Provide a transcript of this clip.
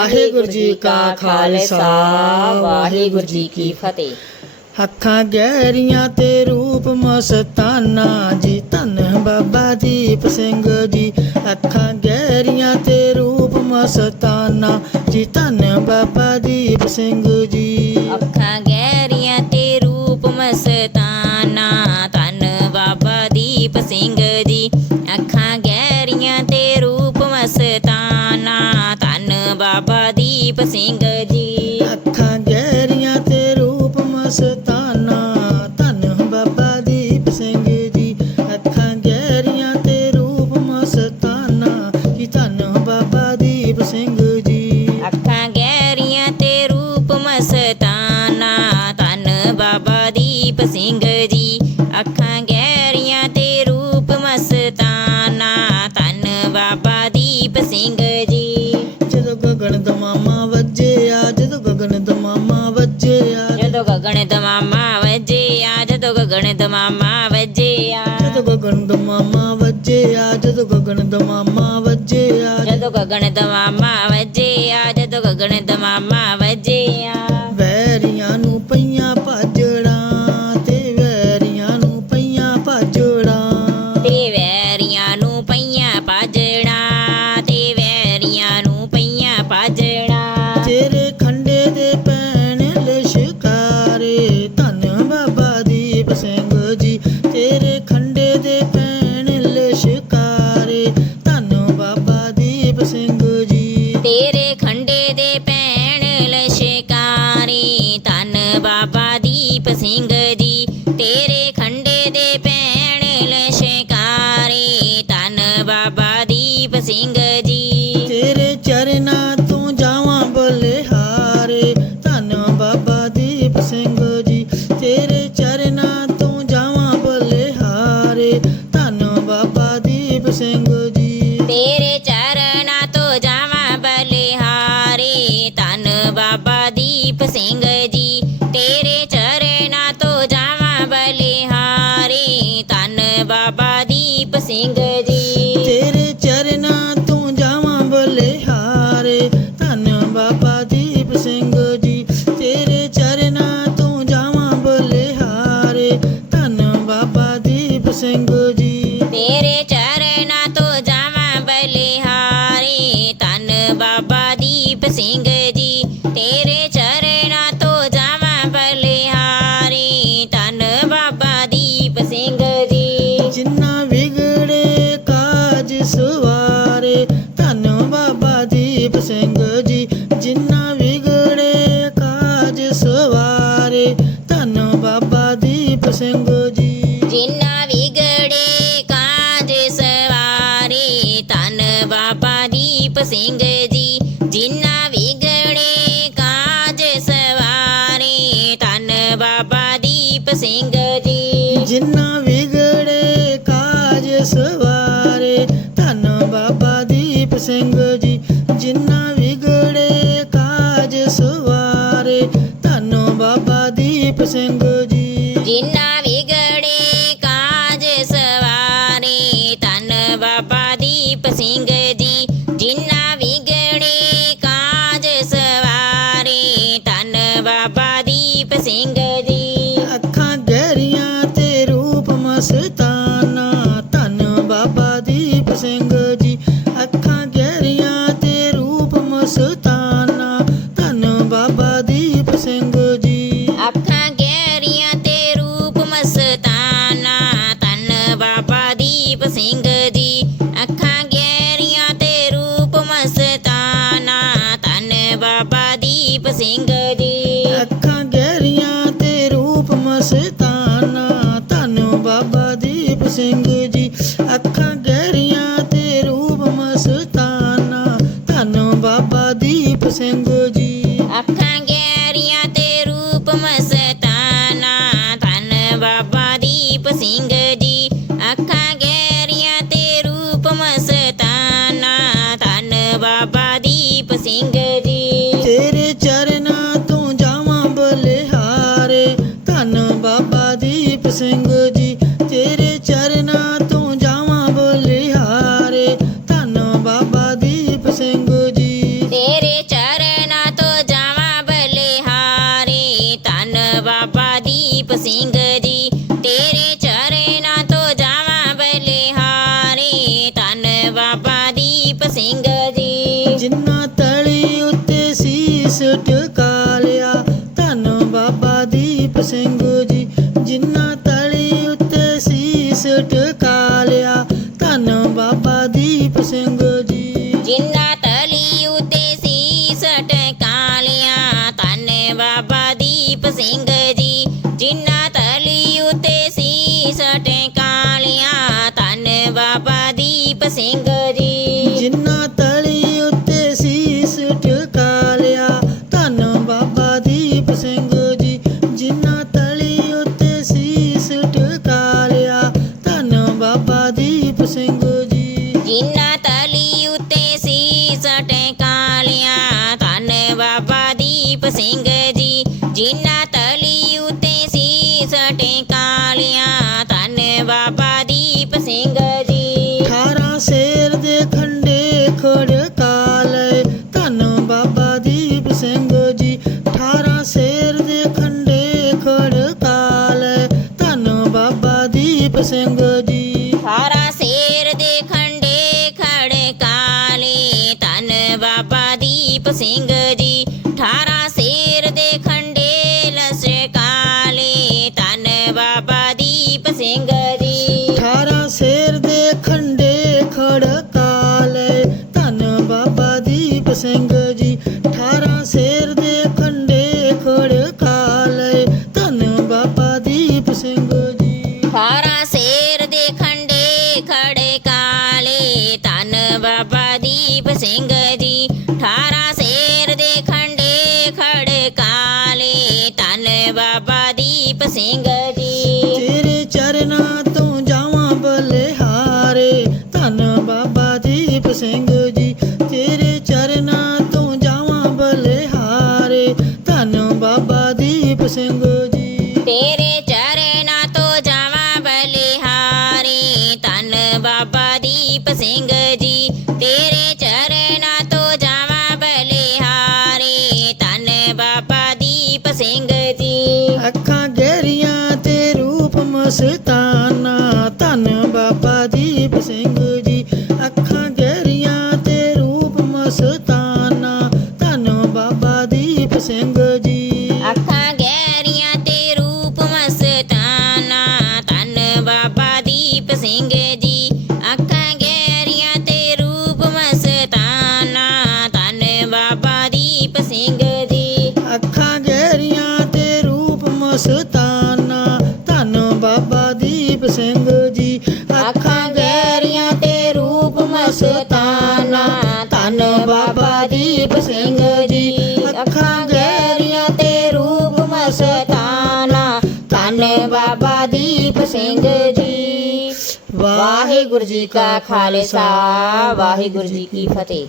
ਵਾਹਿਗੁਰੂ ਜੀ ਕਾ ਖਾਲਸਾ ਵਾਹਿਗੁਰੂ ਜੀ ਕੀ ਫਤਿਹ। ਅੱਖਾਂ ਗਹਿਰੀਆਂ ਤੇ ਰੂਪ ਮਸਤਾਨਾ ਜੀ ਧੰਨ ਬਾਬਾ ਦੀਪ ਸਿੰਘ ਜੀ। ਅੱਖਾਂ ਗਹਿਰੀਆਂ ਤੇ ਰੂਪ ਮਸਤਾਨਾ ਜੀ ਧੰਨ ਬਾਬਾ ਦੀਪ ਸਿੰਘ ਜੀ। ਅੱਖਾਂ ਗਹਿਰੀਆਂ ਦੀਪ ਸਿੰਘ ਜੀ। ਅੱਖਾਂ ਗਹਿਰੀਆਂ ਤੇ ਰੂਪ ਮਸਤਾਨਾ। ਧੰਨ ਬਾਬਾ ਦੀਪ ਸਿੰਘ ਜੀ। ਅੱਖਾਂ ਗਹਿਰੀਆਂ ਤੇ ਰੂਪ ਮਸਤਾਨਾ। ਜੀ ਧੰਨ ਬਾਬਾ ਦੀਪ ਸਿੰਘ ਜੀ। ਅੱਖਾਂ ਗਹਿਰੀਆਂ ਤੇ ਰੂਪ ਮਸਤਾਨਾ। તો ગગણિત મામા વજે આજ તો ગગણિત મામા વજે આજ તો ગગણિત મામા વજે આજ તો ગગણિત મામા વજે આજ તો ગગણિત મામા વજે આજ તો ગગણિત મામા વજે આજ blessing. ਬਲਿਹਾਰੇ ਧੰਨ ਬਾਬਾ ਦੀਪ ਸਿੰਘ ਜੀ। ਤੇਰੇ ਚਰਨਾਂ ਤੋਂ ਜਾਵਾਂ ਬਲਿਹਾਰੀ। ਧੰਨ ਬਾਬਾ ਦੀਪ ਸਿੰਘ ਜੀ, ਤੇਰੇ ਚਰਨਾਂ ਤੋਂ ਜਾਵਾਂ ਬਲਿਹਾਰੀ। ਧੰਨ ਬਾਬਾ ਦੀਪ ਸਿੰਘ ਜੀ। ਬਾਬਾ ਦੀਪ ਸਿੰਘ ਜੀ, ਜਿਨ੍ਹਾਂ ਵਿਗੜੇ ਕਾਜ ਸਵਾਰੇ। ਧੰਨ ਬਾਬਾ ਦੀਪ ਸਿੰਘ ਜੀ। ਜਿੰਨਾ ਵਿਗੜੇ ਕਾਜ ਸਵਾਰੇ, ਧੰਨ ਬਾਬਾ ਦੀਪ ਸਿੰਘ ਜੀ। ਜਿੰਨਾ ਵਿਗੜੇ ਕਾਜ ਸਵਾਰੇ, ਧੰਨ ਬਾਬਾ ਦੀਪ ਸਿੰਘ ਬਾਬਾ ਦੀਪ ਸਿੰਘ ਜੀ। ਅੱਖਾਂ ਗਹਿਰੀਆਂ ਤੇ ਰੂਪ ਮਸਤਾਨਾ। ਧੰਨ ਬਾਬਾ ਦੀਪ ਸਿੰਘ ਜੀ। ਅੱਖਾਂ ਗਹਿਰੀਆਂ ਤੇ ਰੂਪ ਮਸਤਾਨਾ। ਧੰਨ ਬਾਬਾ ਦੀਪ ਸਿੰਘ ਦੀਪ ਸਿੰਘ ਜੀ, ਤੇਰੇ ਚਰਨਾ ਤੋਂ ਜਾਵਾਂ ਬਲਿਹਾਰੀ। ਧੰਨ ਬਾਬਾ ਦੀਪ ਸਿੰਘ ਜੀ। ਜਿੰਨਾ ਤਲੀ ਉੱਤੇ ਸੀਸ ਟਿਕਾ ਲਿਆ, ਧੰਨ ਬਾਬਾ ਦੀਪ ਸਿੰਘ ਜੀ। ਜਿੰਨਾ ਤਲੀ ਉੱਤੇ ਸੀਸ ਟਿਕਾ 不是应该 செங்கு ਹੈ ਬਾਬਾ ਦੀਪ ਸਿੰਘ ਜੀ। ਵਾਹਿਗੁਰੂ ਜੀ ਕਾ ਖਾਲਸਾ ਵਾਹਿਗੁਰੂ ਜੀ ਕੀ ਫਤਿਹ।